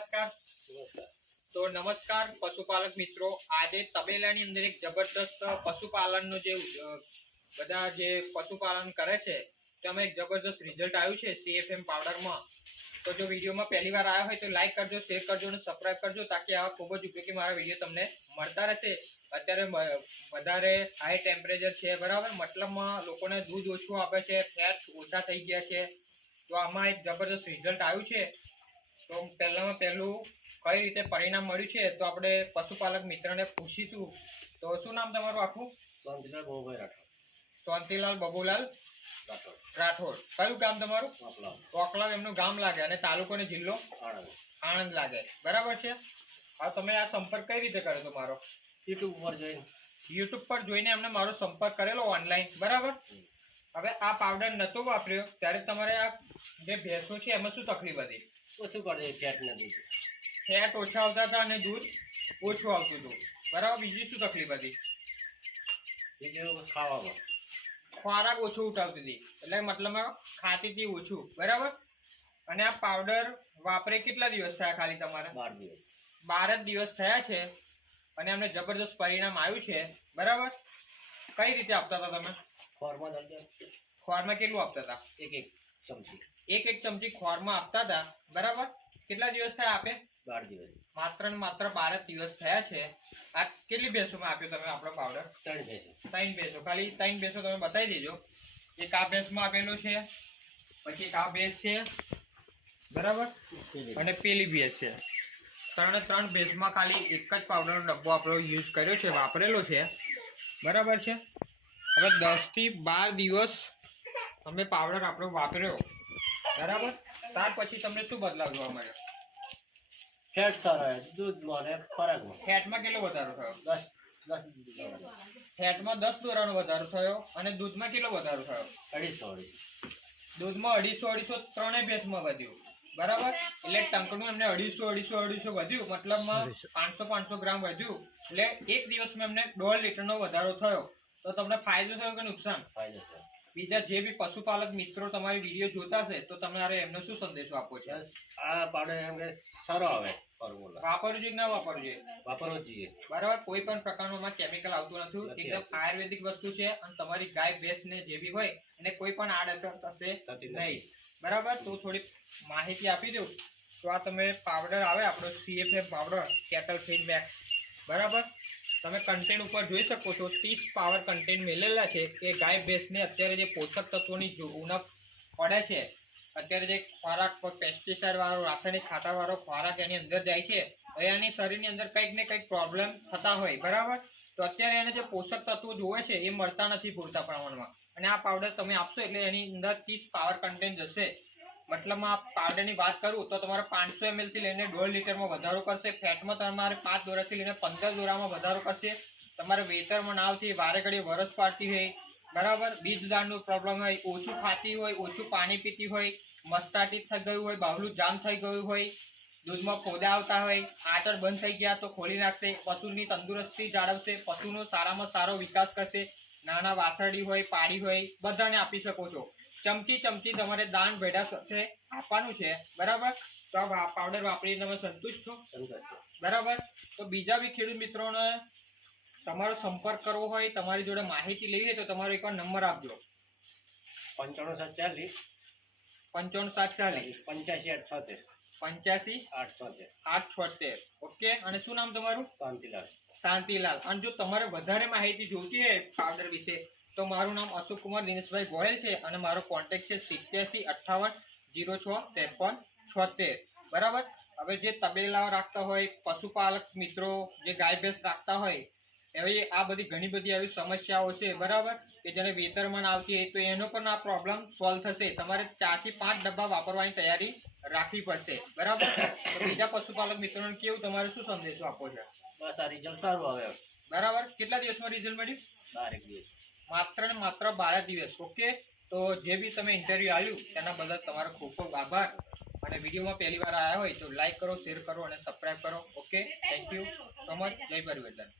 નમસ્કાર. તો નમસ્કાર પશુપાલક મિત્રો. આજે તબેલાની અંદર એક જબરદસ્ત પશુપાલનનો જે બધા જે પશુપાલન કરે છે તેમાં એક જબરદસ્ત રિઝલ્ટ આવ્યું છે CFM પાવડરમાં. તો જો વિડીયોમાં પહેલી વાર આવ્યા હોય તો લાઈક કરજો, શેર કરજો અને સબસ્ક્રાઇબ કરજો, તાકી આવા ખૂબ જ ઉપયોગી મારા વિડીયો તમને મળતા રહેશે. અત્યારે વધારે હાઈ ટેમ્પરેચર છે, બરાબર, મતલબમાં લોકોને દૂધ ઓછું આપે છે, ફેટ ઓછા થઈ ગયા છે. તો આમાં એક જબરદસ્ત રિઝલ્ટ આવ્યું છે. તો પહેલામાં પહેલું કઈ રીતે પરિણામ મળ્યું છે તો આપણે પશુપાલક મિત્રને પૂછીશું. તો શું નામ તમારું આખું? શાંતિલાલ બબુભાઈ રાઠોડ. શાંતિલાલ બબુલાલ રાઠોડ. કયું ગામ તમારું? ઓકલાવ એમનું ગામ લાગે અને તાલુકો અને જિલ્લો આણંદ લાગે, બરાબર છે. હવે તમે આ સંપર્ક કઈ રીતે કર્યો તો મારો? યુટ્યુબ પર જોઈને એમને મારો સંપર્ક કરેલો ઓનલાઈન, બરાબર. હવે આ પાવડર નતો વાપર્યો ત્યારે તમારે આ જે ભેંસો છે એમાં શું તકલીફ હતી? ઓછું કરે ફેટ ને દૂધ. ફેટ ઓછા આવતા હતા અને દૂધ ઓછું આવતું હતું, બરાબર. બીજી શું તકલીફ હતી? બીજું ખાવામાં ખોરાક ઓછું ઉઠાવતી હતી, એટલે મતલબમાં ખાતી હતી ઓછું, બરાબર. અને આ પાવડર વાપરે કેટલા દિવસ થયા ખાલી તમારે? 12 દિવસ. 12 જ દિવસ થયા છે અને અમને જબરદસ્ત પરિણામ આવ્યું છે, બરાબર. કઈ રીતે આપતા હતા તમે? ખોરમાં દર્દ ખોરમાં કેટલું આપતા હતા? એક ચમચી. એક ચમચી ખોરમાં આપતા હતા, બરાબર. કેટલા દિવસ થયા આપે? 12 દિવસ. માત્ર ને માત્ર 12 દિવસ થયા છે. આ કેટલી ભેંસોમાં આપ્યો તમે આપણો પાવડર? 3 ભેંસો. 3 ભેંસો. ખાલી 3 ભેંસો તમે બતાવી દેજો. એક આ ભેંસમાં આપેલો છે, પછી એક આ ભેંસ છે, બરાબર, અને પેલી ભેંસ છે. 3 ભેંસમાં ખાલી એક જ પાવડરનો ડબ્બો આપણો યુઝ કર્યો છે, વાપરેલો છે, બરાબર છે. હવે 10 થી 12 દિવસ અમે પાવડર આપણો વાપર્યો, બરાબર. ત્યાર પછી તમને શું બદલાવ જોવા મળ્યો? ફેટ સારા દૂધમાં ને ખોરાકમાં. ફેટમાં કેટલો વધારો થયો? 10 ફેટમાં 10 દોરાનો વધારો થયો અને દૂધમાં કેટલો વધારો થયો? 250. દૂધમાં 250 ત્રણેય ભેંસમાં વધ્યું, બરાબર. એટલે ટંકનું એમને 250 વધ્યું, મતલબમાં 500 ગ્રામ વધ્યું. એટલે એક દિવસમાં એમને 1.5 લીટરનો વધારો થયો. તો તમને ફાયદો થયો કે નુકસાન? ફાયદો થયો. બીજા જે બી પશુપાલક મિત્રો તમારી વિડીયો જોતા હશે તો તમારે એમને શું સંદેશો આપવો છે? આ પાવડર એમને સારો આવે. ફોર્મ્યુલા વાપરવું જોઈએ કે ના વાપરવું જોઈએ? વાપરવો જોઈએ, બરાબર. કોઈ પણ પ્રકારનું કેમિકલ આવતું નથી, એકદમ આયુર્વેદિક વસ્તુ છે અને તમારી ગાય ભેંસ ને જે બી હોય એને કોઈ પણ આડઅસર થશે નહીં, બરાબર. તો થોડી માહિતી આપી દઉં તો આ તમે પાવડર આવે આપણો CFM powder, cattle feed max, બરાબર. તમે કન્ટેન્ટ ઉપર જોઈ શકો છો 30 પાવર કન્ટેન્ટ મેળવેલા છે કે ગાય ભેંસને અત્યારે જે પોષક તત્વોની ઉણપ પડે છે, અત્યારે જે ખોરાક પેસ્ટિસાઇડ વાળો, રાસાયણિક ખાતર વાળો ખોરાક એની અંદર જાય છે, એની શરીરની અંદર કંઈક ને કંઈક પ્રોબ્લેમ થતા હોય, બરાબર. તો અત્યારે એને જે પોષક તત્વો જોવે છે એ મળતા નથી પૂરતા પ્રમાણમાં. અને આ પાવડર તમે આપશો એટલે એની અંદર 30 પાવર કન્ટેન્ટ જશે. મતલબમાં આ પાવડરની વાત કરું તો તમારે 500 ml થી લઈને 1.5 લીટરમાં વધારો કરશે. ફેટમાં તમારે 5 દોરાથી લઈને 15 દોરામાં વધારો કરશે. તમારે વેતરમાં નાવથી વારે ઘડી વરસ પાડતી હોય, બરાબર, બીજ દાળનું પ્રોબ્લેમ હોય, ઓછું ખાતી હોય, ઓછું પાણી પીતી હોય, મસ્ટાટીસ થઈ ગયું હોય, બાવલું જામ થઈ ગયું હોય, દૂધમાં ફોદા આવતા હોય, આંચળ બંધ થઈ ગયા તો ખોલી નાખશે. પશુની તંદુરસ્તી જાળવશે, પશુનો સારામાં સારો વિકાસ કરશે. નાના વાછરડી હોય, પાડી હોય, બધાને આપી શકો છો. ચમચી તમારે દાન ભેડા સાથે આપવાનું છે, બરાબર. તો આ પાવડર વાપરીને તમે સંતુષ્ટ છો? બરાબર. તો બીજા બી ખેડૂત મિત્રોને તમારો સંપર્ક કરવો હોય, તમારી જોડે માહિતી લેવી હોય તો તમારો એકવાર નંબર આપજો. 95 740 85 85 876. ઓકે. અને શું નામ તમારું? શાંતિલાલ. શાંતિલાલ. અને જો તમારે વધારે માહિતી જોઈતી હોય પાવડર વિશે તો મારું નામ અશોક કુમાર દિનેશભાઈ ગોયલ છે અને મારો કોન્ટેક્ટ છે 87 58 06 53 76, બરાબર. હવે જે તબેલાઓ રાખતા હોય, પશુપાલક મિત્રો જે ગાય ભેંસ રાખતા હોય, એવી આ બધી ઘણી બધી આવી સમસ્યાઓ છે, બરાબર, કે જેને વેતરમાં આવતી હોય તો એનો પણ આ પ્રોબ્લેમ સોલ્વ થશે. તમારે 4 થી 5 ડબ્બા વાપરવાની તૈયારી રાખવી પડશે, બરાબર. તો બીજા પશુપાલક મિત્રોને કેવું, તમારે શું સંદેશો આપવો છે? બસ આ રિઝલ્ટ સારું આવે, બરાબર. કેટલા દિવસમાં રિઝલ્ટ મળ્યું? 12 દિવસ. માત્ર ને માત્ર 12 દિવસ. ઓકે. તો જે બી તમે ઇન્ટરવ્યુ આપ્યું તેના બદલ તમારો ખૂબ ખૂબ આભાર. અને વિડીયોમાં પહેલી વાર આવ્યા હોય તો લાઈક કરો, શેર કરો અને સબસ્ક્રાઈબ કરો. Okay. Thank you so much. જય પરિવર્તન.